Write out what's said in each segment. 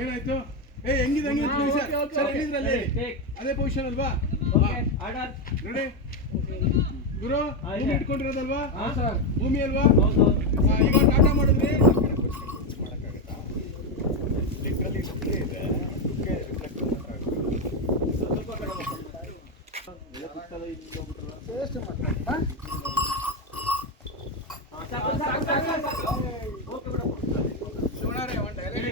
ಏನಾಯ್ತು? ಏ ಹೆಂಗಿದೆ ಹೆಂಗಿದೆ? Sir okay. ಹೆಂಗಿದ್ರಲ್ಲಿ. ಅದೇ ಪೊಸಿಷನ್ ಅಲ್ವಾ? Okay order. ನೋಡಿ ಗುರು. ಭೂಮಿ ಇಟ್ಕೊಂಡಿರೋದಲ್ವಾ? ಹಾಂ ಸರ್. ಭೂಮಿ ಅಲ್ವಾ? ಇವಾಗ ಟಾಟಾ ಮಾಡಿದ್ರಿ? ಸ್ವಲ್ಪ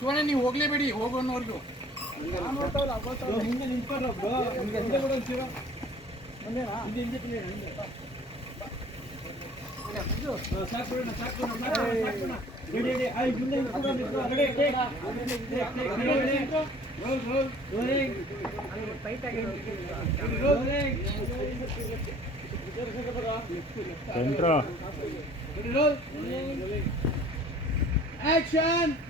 ಶಿವಣ್ಣ ನೀವು ಹೋಗ್ಲೇಬೇಡಿ ಹೋಗೋಣವರೆಗೂ ಹಿಂಗೆ ನಿಂತ್ಕೊಂಡ್ರ ಬ್ರೋ ಹಿಂದೆ ಕೂಡ ಹಿಂದೆ ಹಿಂದೆ ಹಿಂದೆ ಹಾ, ಸಾಕು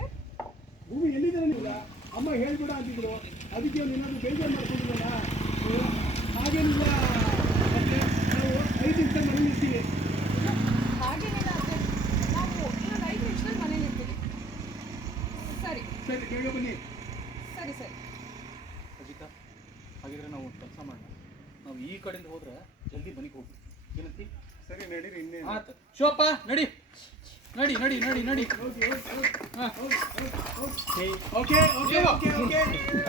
ಅಮ್ಮ ಹೇಳ್ಬಿಡ ಅಂತಿದ್ರು ಅದಕ್ಕೆ ಅವ್ನು ಬೇಜಾರ್ ಬೇಜಾರು ಮಾಡ್ಕೊಂಡಿದ್ದಲ್ಲ ಹಾಗೇನಿಲ್ಲ ನಾವು ಐದು ನಿಮಿಷ ಮನೇಲಿ ಇರ್ತೀವಿ. ಹಾಗೇನಿಲ್ಲ ನಾವು ಇನ್ನೊಂದು ಐದು ನಿಮಿಷದಲ್ಲಿ ಮನೇಲಿ ಇರ್ತೀವಿ. ಸರಿ. ಸರಿ ಬೇಗ ಬನ್ನಿ. ಸರಿ ಸರಿ. ಅಜಿತಾ ಹಾಗಿದ್ರೆ ನಾವು ಒಂದು ಕೆಲಸ ಮಾಡೋಣ. ನಾವು ಈ ಕಡೆಯಿಂದ ಹೋದ್ರೆ ಜಲ್ದಿ ಮನೆಗೆ ಹೋಗ್ವಿ ಏನಂತಿ? ಸರಿ ನಡೀರಿ ಇನ್ನೇ ಆಯ್ತು. ಶೋಪ ನಡಿ. ನಡಿ ನಡಿ ನಡಿ ನಡಿ. Okay okay okay okay.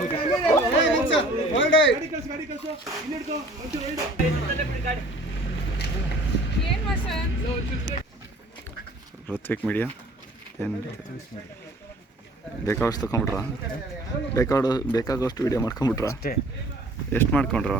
Okay. ಗಾಡಿ ಕಳ್ಸು ಗಾಡಿ ಕಳ್ಸು. ಇಲ್ಲಿ ಹಿಡ್ಕೊ. ಒಂಚೂರು ಹಿಡ್ಕೊ. ಏನು ಓಕೆ ಋತ್ವಿಕ್ ಮೀಡಿಯಾ ಏನು? ಬೇಕಾದಷ್ಟು ತೊಗೊಂಬಿಟ್ರ ಬೇಕಾದ ಬೇಕಾಗುವಷ್ಟು ವೀಡಿಯೋ ಮಾಡ್ಕೊಂಬಿಟ್ರ ಎಷ್ಟು ಮಾಡ್ಕೊಂಡ್ರ?